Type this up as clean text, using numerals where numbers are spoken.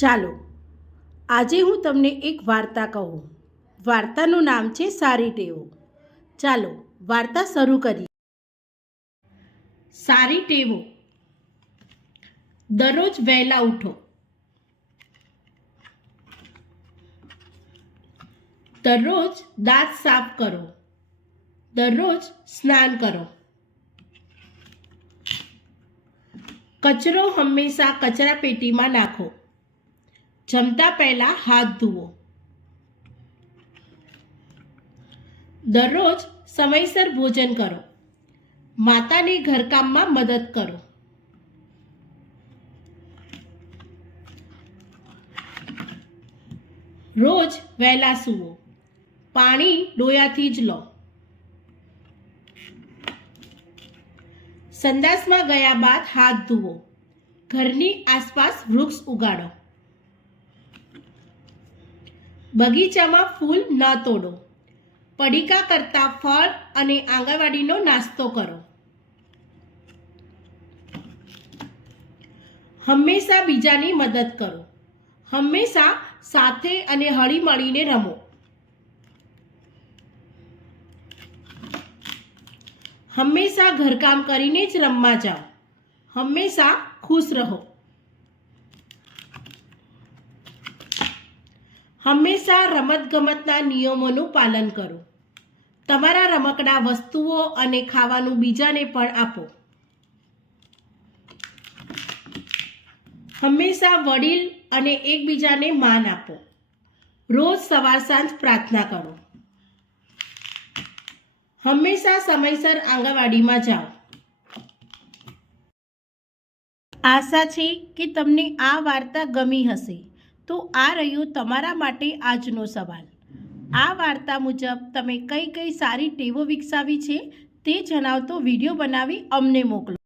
ચાલો આજે હું તમને એક વાર્તા કહું। વાર્તાનું નામ છે સારી ટેવો। ચાલો વાર્તા શરૂ કરીએ। સારી ટેવો। દરરોજ વહેલા ઉઠો। દરરોજ દાંત સાફ કરો। દરરોજ સ્નાન કરો। કચરો હંમેશા કચરાપેટીમાં નાખો। જમતા પહેલા હાથ ધુઓ। દરરોજ સમયસર ભોજન કરો। માતાની ઘરકામમાં મદદ કરો। રોજ વહેલા સૂવો। પાણી ડોયાથી જ લો। સંડાસમાં ગયા બાદ હાથ ધુઓ। ઘરની આસપાસ વૃક્ષ ઉગાડો। બગીચામાં ફૂલ ન તોડો। પડીકા કરતાં ફળ અને આંગણવાડીનો નાસ્તો કરો। હંમેશા બીજાની મદદ કરો। હંમેશા સાથે અને હળીમળીને રમો। હંમેશા ઘરકામ કરીને જ રમવા જાઓ। હંમેશા ખુશ રહો। હંમેશા રમતગમતના નિયમોનું પાલન કરો। તમારા રમકડા વસ્તુઓ અને ખાવાનું બીજાને પણ આપો। હંમેશા વડીલ અને એકબીજાને માન આપો। રોજ સવાર સાંજ પ્રાર્થના કરો। હંમેશા સમયસર આંગણવાડીમાં જાઓ। આશા છે કે તમને આ વાર્તા ગમી હશે। તો આ રહ્યો તમારા માટે આજનો સવાલ। આ વાર્તા મુજબ તમે કઈ કઈ સારી ટેવો વિકસાવી છે તે જણાવતો વિડીયો બનાવી અમને મોકલો।